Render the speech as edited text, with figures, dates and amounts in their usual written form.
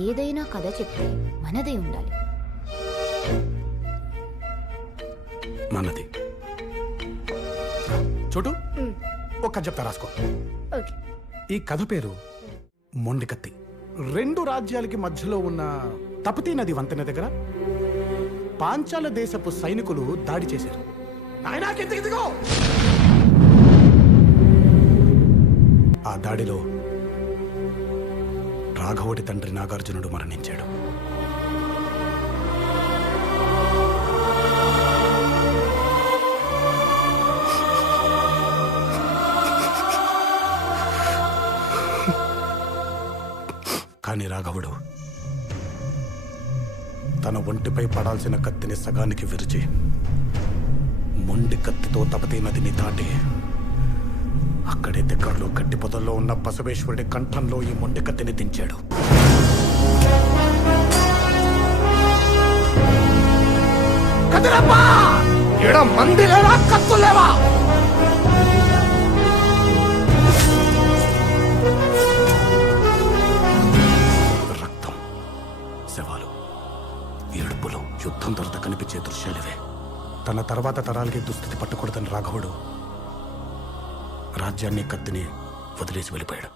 ఏదైనా కథ చెప్తే మనదే ఉండాలి. మనది. చూడు, ఒక కథ చెప్తా, రాసుకో. ఈ కథ పేరు మొండికత్తి. 2 రాజ్యాలకి మధ్యలో ఉన్న తపతీ నది వంతెన దగ్గర పాంచాల దేశపు సైనికులు దాడి చేశారు. ఆ దాడిలో రాఘవుడి తండ్రి నాగార్జునుడు మరణించాడు. కానీ రాఘవుడు తన ఒంటిపై పడాల్సిన కత్తిని సగానికి విరిచి మొండి కత్తితో తపతీ నదిని దాటి అక్కడే దగ్గరలో గడ్డి పొదల్లో ఉన్న బసవేశ్వరుడి కంఠంలో ఈ మొండి కత్తిని దించాడు. రక్తం, శవాలు, ఏడుపులు, యుద్ధం తర్వాత కనిపించే దృశ్యాలివే. తన తర్వాత తరాలకి దుస్థితి పట్టకూడదని రాఘవుడు రాజ్యాన్ని, కత్తిని వదిలేసి వెళ్ళిపోయాడు.